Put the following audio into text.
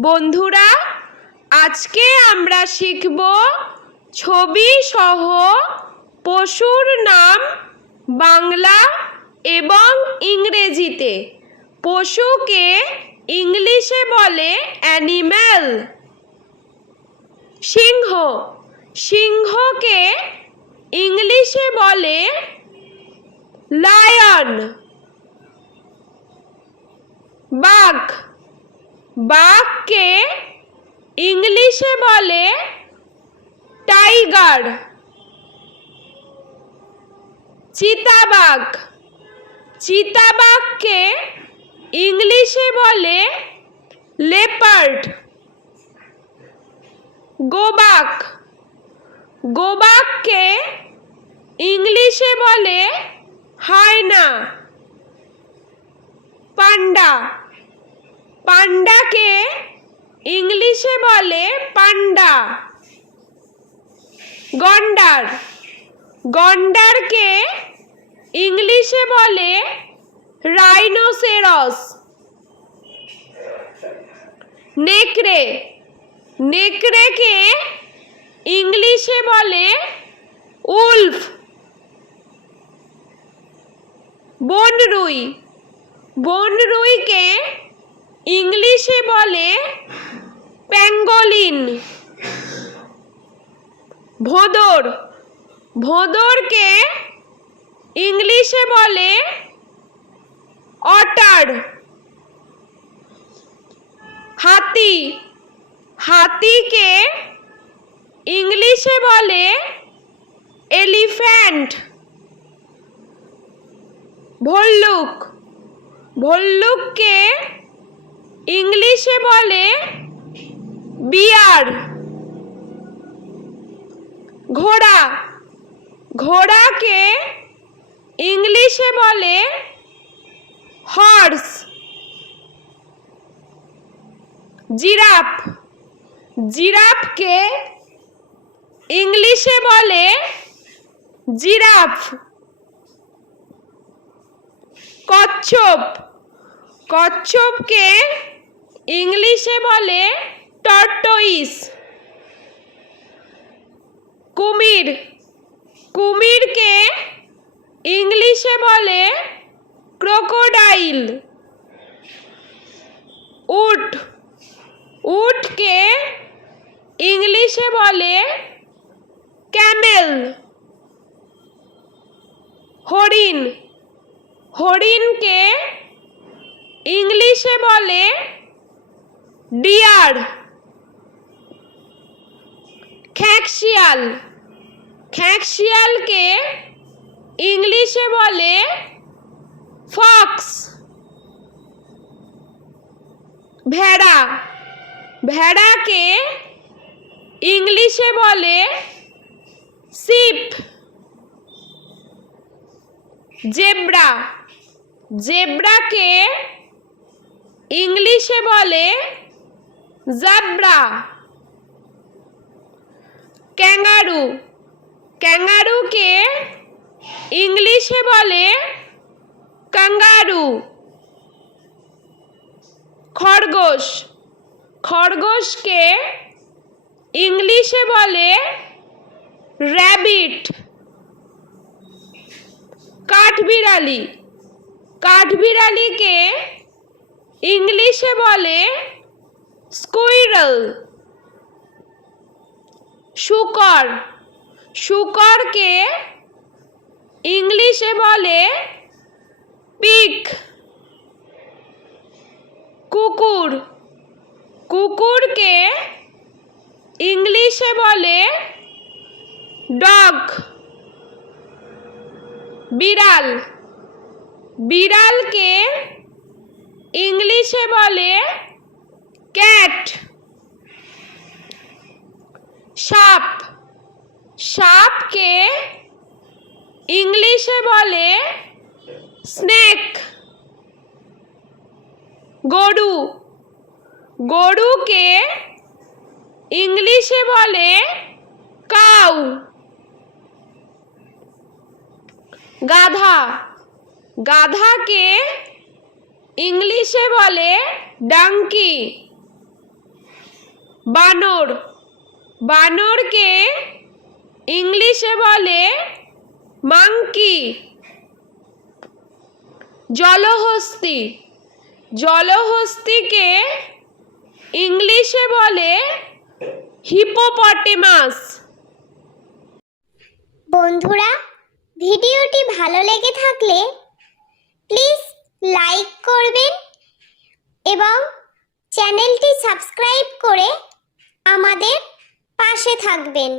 বন্ধুরা, আজকে আমরা শিখব ছবি সহ পশুর নাম বাংলা এবং ইংরেজিতে। পশুকে ইংলিশে বলে অ্যানিম্যাল। সিংহ, সিংহকে ইংলিশে বলে লায়ন। বাঘ বাঘকে ইংলিশে বলে টাইগার। চিতাবাঘ। চিতাবাঘকে ইংলিশে বলে লেপার্ড। গোবাক। গোবাককে ইংলিশে বলে হায়না। পান্ডা। পান্ডাকে ইংলিশে বলে পান্ডা। গন্ডার। গন্ডারকে ইংলিশে বলে রাইনোসেরস। নেকড়ে। নেকড়েকে ইংলিশে বলে উলফ। বনরুই। বনরুইকে ইংলিশে বলে প্যাঙ্গলিন। ভোঁদর। ভোঁদরকে ইংলিশে বলে অটার। হাতি। হাতিকে ইংলিশে বলে এলিফ্যান্ট। ভল্লুক। ভল্লুককে ইংলিশে বলে বিয়ার। ঘোড়া। ঘোড়াকে ইংলিশে বলে হর্স জিরাফ। জিরাফকে ইংলিশে বলে জিরাফ। কচ্ছপ। কচ্ছপকে ইংলিশে বলে টর্টোইস। কুমির। কুমিরকে ইংলিশে বলে ক্রোকোডাইল। উট। উটকে ইংলিশে বলে ক্যামেল। হরিণ। হরিণকে ইংলিশে বলে ডিয়ার। খ্যাঁকশিয়াল খ্যাঁকশিয়ালকে ইংলিশে বলে ফক্স। ভেড়া। ভেড়াকে ইংলিশে বলে সিপ জেব্রা। জেব্রাকে ইংলিশে বলে জাবরা। ক্যাঙ্গারু। ক্যাঙ্গারুকে ইংলিশে বলে কাঙ্গারু। খরগোশ। খরগোশকে ইংলিশে বলে র্যাবিট। কাঠবিড়ালি। কাঠবিড়ালিকে ইংলিশে বলে স্কুইরল। শুকর। শুকরকে ইংলিশে বলে পিক। কুকুর। কুকুরকে ইংলিশে বলে ডগ। বিড়াল। বিড়ালকে ইংলিশে বলে ক্যাট। সাপ। সাপকে ইংলিশে বলে স্নেক। গরু। গরুকে ইংলিশে বলে কাউ। গাধা। গাধাকে ইংলিশে বলে ডাঙ্কি। বানর। বানরকে ইংলিশে বলে মাংকি। জলহস্তি। জলহস্তিকে ইংলিশে বলে হিপোপটেমাস। বন্ধুরা, ভিডিওটি ভালো লেগে থাকলে প্লিজ লাইক করবেন এবং চ্যানেলটি সাবস্ক্রাইব করে আমাদের পাশে থাকবেন।